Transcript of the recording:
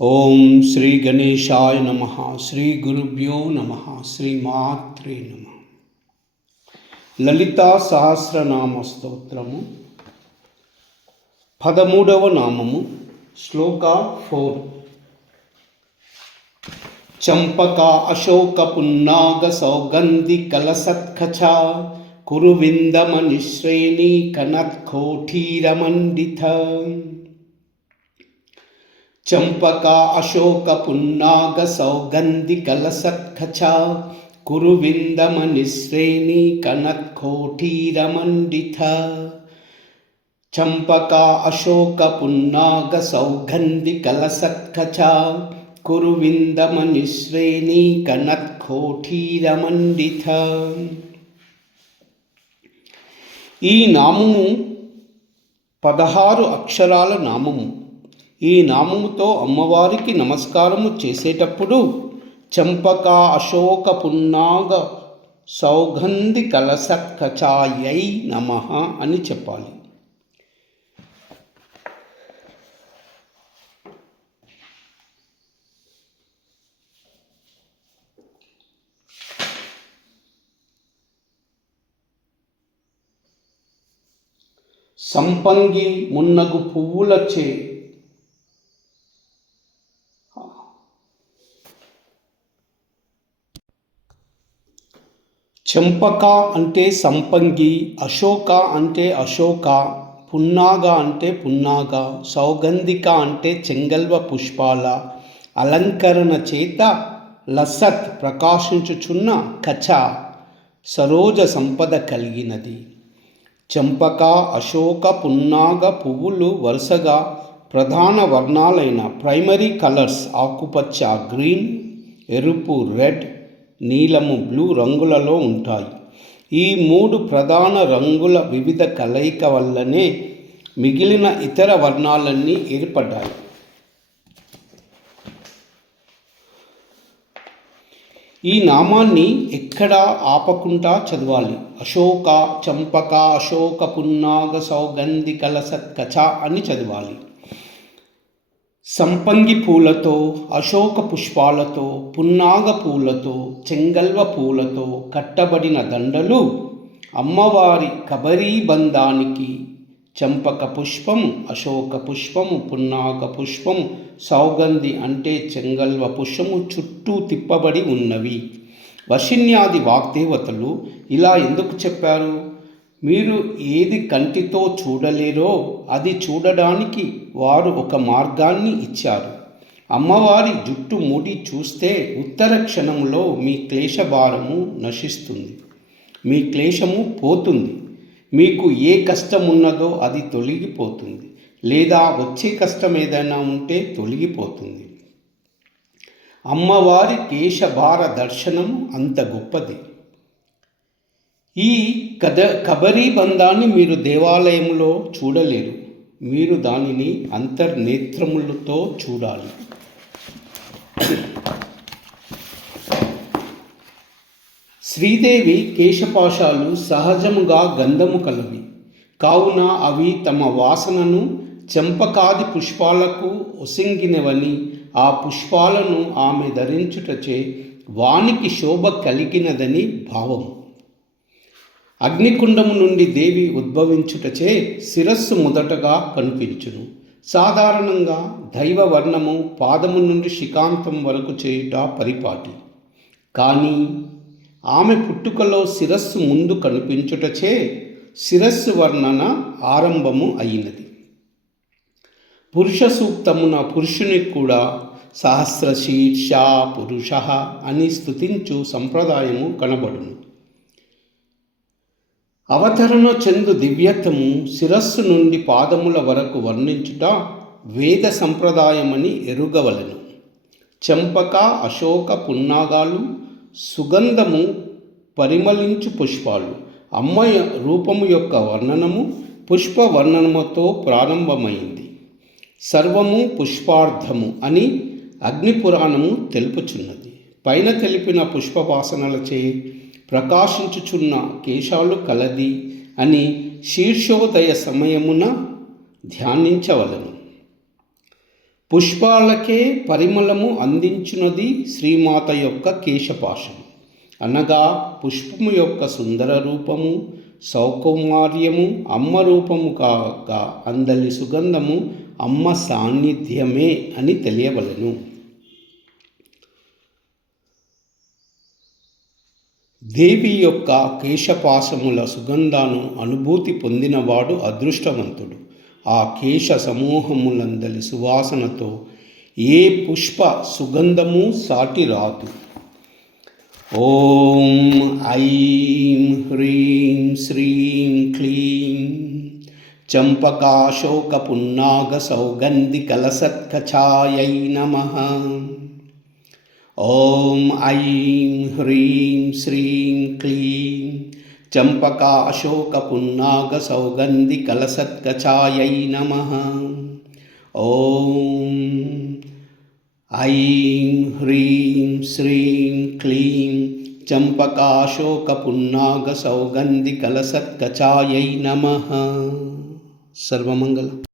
ఓం శ్రీ గణేశాయ నమః. శ్రీ గురుభ్యో నమః. శ్రీమాత్రే నమః. లలితా సహస్రనామ స్తోత్రము 13వ నామము. శ్లోక 4. చంపక అశోక పున్నాగ సౌగంధి కలసత్కచ కురువిందమనిశ్రేణి కనత్కోఠీరమండిత. చంపక అశోక పున్నాగ సౌగంధి కలసత్కచ కురువిందమనిశ్రేణి కనత్కోఠీరమండిత. చంపక అశోక పున్నాగ సౌగంధి కలసత్కచ కురువిందమనిశ్రేణి కనత్కోఠీరమండిత. ఈ నామము 16 అక్షరాల నామము. ఈ నామముతో అమ్మవారికి నమస్కారము చేసేటప్పుడు చంపక అశోక పున్నాగ సౌగంధి కలసత్కచాయై నమః అని చెప్పాలి. సంపంగి మున్నగు పువ్వులచే చంపక అంటే సంపంగి, అశోక అంటే అశోక, పున్నాగ అంటే పున్నాగ, సౌగంధిక అంటే చెంగల్వ పుష్పాల అలంకరణ చేత లసత్ ప్రకాశించుచున్న కచ సరోజ సంపద కలిగినది. చంపక, అశోక, పున్నాగ పువ్వులు వరుసగా ప్రధాన వర్ణాలైన ప్రైమరీ కలర్స్ ఆకుపచ్చ, గ్రీన్, ఎరుపు, రెడ్, నీలము, బ్లూ రంగులలో ఉంటాయి. ఈ 3 ప్రధాన రంగుల వివిధ కలయిక వల్లనే మిగిలిన ఇతర వర్ణాలన్నీ ఏర్పడ్డాయి. ఈ నామాన్ని ఎక్కడా ఆపకుండా చదవాలి. అశోక, చంపక, అశోక పున్నాగ సౌగంధి కలసత్కచ అని చదవాలి. సంపంగి పూలతో, అశోక పుష్పాలతో, పున్నాగ పూలతో, చెంగల్వ పూలతో కట్టబడిన దండలు అమ్మవారి కబరీబంధానికి చంపక పుష్పము, అశోక పుష్పము, పున్నాగ పుష్పము, సౌగంధి అంటే చెంగల్వ పుష్పము చుట్టూ తిప్పబడి ఉన్నవి. వశిన్యాది వాగ్దేవతలు ఇలా ఎందుకు చెప్పారు? మీరు ఏది కంటితో చూడలేరో అది చూడడానికి వారు ఒక మార్గాన్ని ఇచ్చారు. అమ్మవారి జుట్టు ముడి చూస్తే ఉత్తర క్షణంలో మీ క్లేశభారము నశిస్తుంది, మీ క్లేశము పోతుంది, మీకు ఏ కష్టం ఉన్నదో అది తొలగిపోతుంది, లేదా వచ్చే కష్టం ఏదైనా ఉంటే తొలగిపోతుంది. అమ్మవారి కేశభార దర్శనం అంత గొప్పది. ఈ కబరీబంధాన్ని మీరు దేవాలయంలో చూడలేరు, మీరు దానిని అంతర్నేత్రములతో చూడాలి. శ్రీదేవి కేశపాశాలు సహజముగా గంధము కలవి కావున అవి తమ వాసనను చంపకాది పుష్పాలకు ఒసంగినవని ఆ పుష్పాలను ఆమె ధరించుటచే వానికి శోభ కలిగినదని భావం. అగ్నికుండము నుండి దేవి ఉద్భవించుటచే శిరస్సు మొదటగా కనిపించును. సాధారణంగా దైవ వర్ణము పాదము నుండి శిఖాంతం వరకు చేయుట పరిపాటి. కానీ ఆమె పుట్టుకలో శిరస్సు ముందు కనిపించుటచే శిరస్సు వర్ణన ఆరంభము అయినది. పురుష సూక్తమున పురుషుని కూడా సహస్రశీర్ష పురుష అని స్తుతించు సంప్రదాయము కనబడును. అవతరణ చెందు దివ్యత్వము శిరస్సు నుండి పాదముల వరకు వర్ణించుట వేద సంప్రదాయమని ఎరుగవలెను. చంపక, అశోక పున్నాగాలు సుగంధము పరిమళించు పుష్పాలు. అమ్మాయి రూపము యొక్క వర్ణనము పుష్ప వర్ణనముతో ప్రారంభమైంది. సర్వము పుష్పార్థము అని అగ్నిపురాణము తెలుపుచున్నది. పైన తెలిపిన పుష్పవాసనలచే ప్రకాశించుచున్న కేశాలు కలది అని శీర్షోదయ సమయమున ధ్యానించవలను. పుష్పాలకే పరిమళము అందించున్నది శ్రీమాత యొక్క కేశపాశము. అనగా పుష్పము యొక్క సుందర రూపము, సౌకౌమార్యము అమ్మ రూపము కాగా అందలి సుగంధము అమ్మ సాన్నిధ్యమే అని తెలియవలెను. దేవి యొక్క కేశపాశముల సుగంధాను అనుభూతి పొందినవాడు అదృష్టవంతుడు. ఆ కేశ సమూహములందలి సువాసనతో ఏ పుష్ప సుగంధము సాటి రాదు. ఓం ఐం హ్రీం శ్రీం క్లీం చంపకాశోక పున్నాగ సౌగంధి కలసత్కచాయై నమః. ఓం ఐం హ్రీం శ్రీం క్లీం చంపకా అశోక పున్నాగ సౌగంధి కలసత్కచాయై నమః. ఓం ఐం హ్రీం శ్రీం క్లీం చంపకా అశోక పున్నాగ సౌగంధి కలసత్కచాయై నమః. సర్వమంగళం.